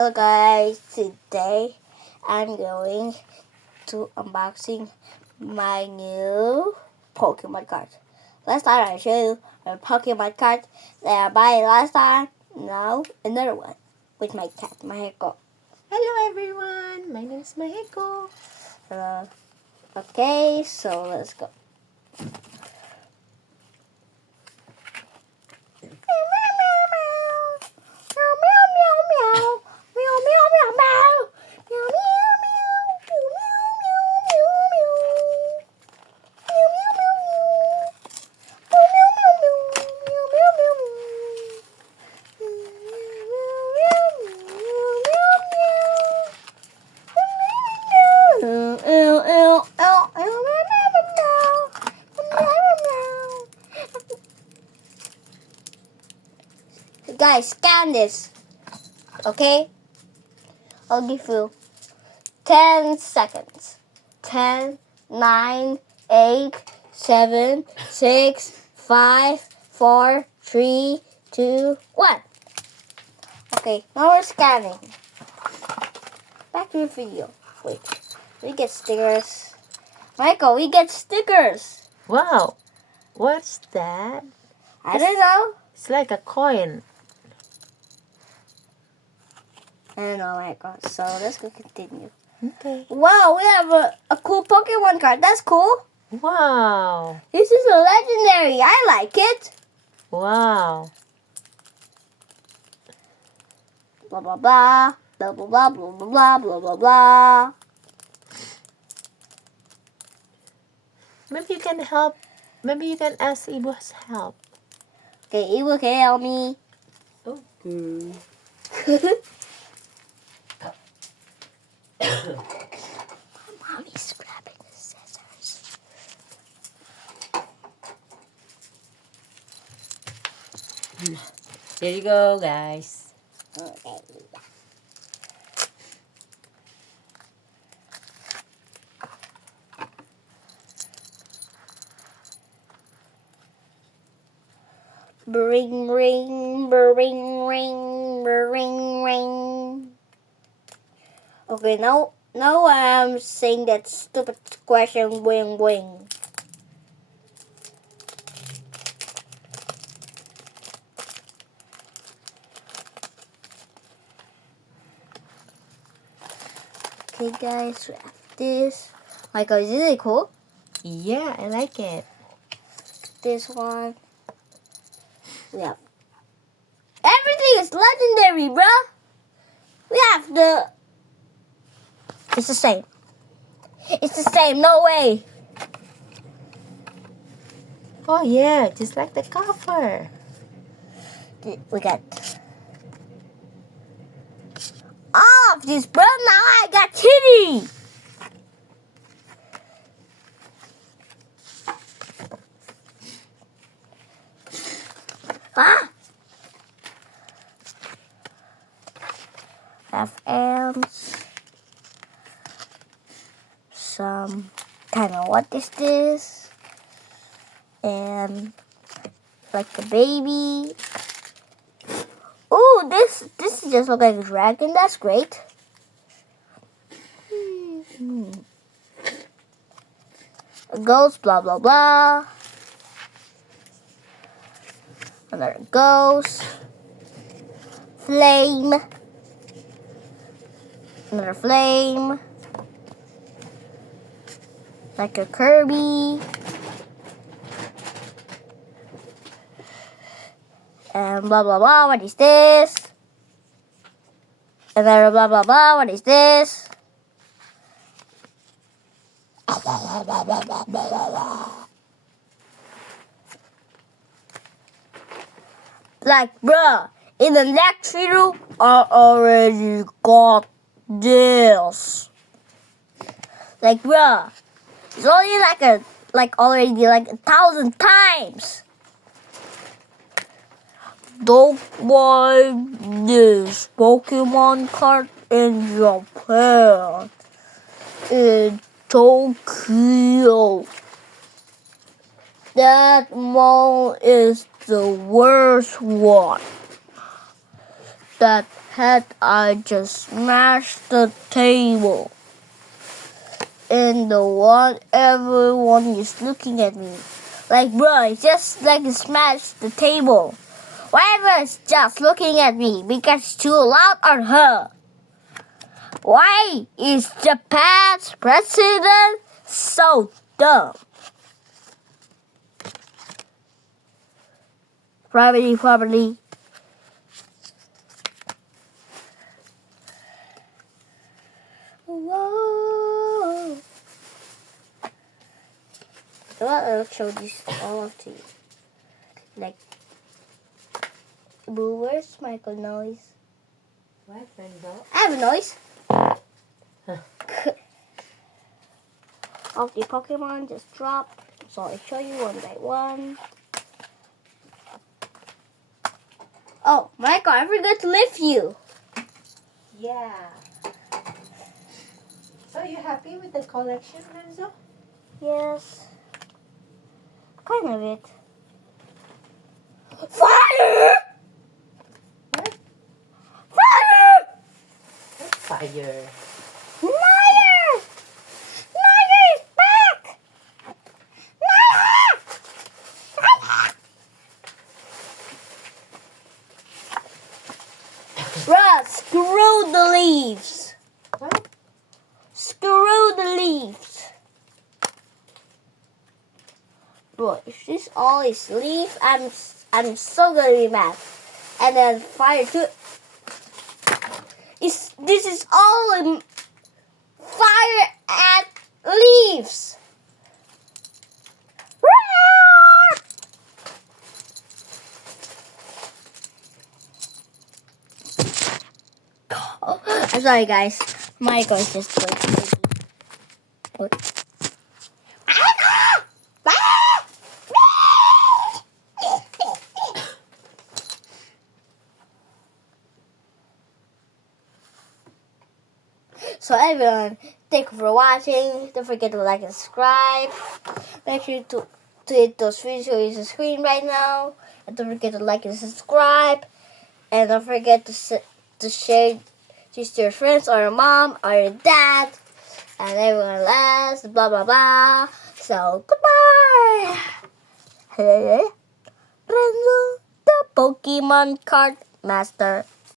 Hello guys, today I'm going to unboxing my new Pokemon card. Last time I showed you a Pokemon card that I bought last time. Now another one with my cat, Maheko. Hello everyone, my name is Maheko. Okay, so let's go. Guys, scan this. Okay? I'll give you 10 seconds. 10, 9, 8, 7, 6, 5, 4, 3, 2, 1. Okay, now we're scanning. Back to the video. Wait, we get stickers. Michael, we get stickers. Wow, what's that? I don't know. It's like a coin. I don't know, Michael. So let's go continue. Okay. Wow, we have a cool Pokemon card. That's cool. Wow. This is a legendary. I like it. Wow. Blah blah blah. Blah blah blah blah blah blah blah blah. Maybe you can help. Maybe you can ask Ibu's help. Okay, Evo can help me. Okay. Mommy's grabbing the scissors. Here you go, guys. Okay. Bring ring, bring ring, bring ring. Okay, now I'm saying that stupid question, wing wing. Okay, guys, we have this. Michael, is really cool. Yeah, I like it. This one. Yeah. Everything is legendary, bruh. We have the. It's the same. It's the same. No way. Oh yeah, just like the cover. We got all of this, bro. Now I got Kitty. Ah. Have ants. Some kind of what is this? And like a baby. Ooh, this just looks like a dragon. That's great. A ghost, blah blah blah. Another ghost. Flame. Another flame. Like a Kirby. And blah blah blah, what is this? Another blah blah blah, what is this? Like, bruh, in the next video, I already got this. Like, bruh, it's only already 1,000 times. Don't buy this Pokemon card in Japan. In Tokyo. That mall is the worst one. That head, I just smashed the table. And the one everyone is looking at me. Like, bro, it's just like you smashed the table. Why everyone's just looking at me because it's too loud on her? Why is Japan's president so dumb? Probably. Whoa. I'll show this all to you. Like, Boo, where's Michael noise? What, Renzo? I have a noise. Huh. Of the Pokemon just dropped. So I'll show you one by one. Oh, Michael, I forgot to lift you. Yeah. So you happy with the collection, Renzo? Yes. Kind of it. Fire! What? Fire! What's fire? Liar! Liar is back! Liar! Bruh, screw the leaves. What? Screw the leaves. Bro, if this all is leaf, I'm so gonna be mad. And then fire too. This is all fire and leaves. Oh, I'm sorry, guys. Michael is just going crazy. What? So everyone, thank you for watching. Don't forget to like and subscribe. Make sure to hit those videos on the screen right now. And don't forget to like and subscribe. And don't forget to share this to your friends or your mom or your dad. And everyone else, blah blah blah. So goodbye. Hey, Renzo, the Pokemon card master.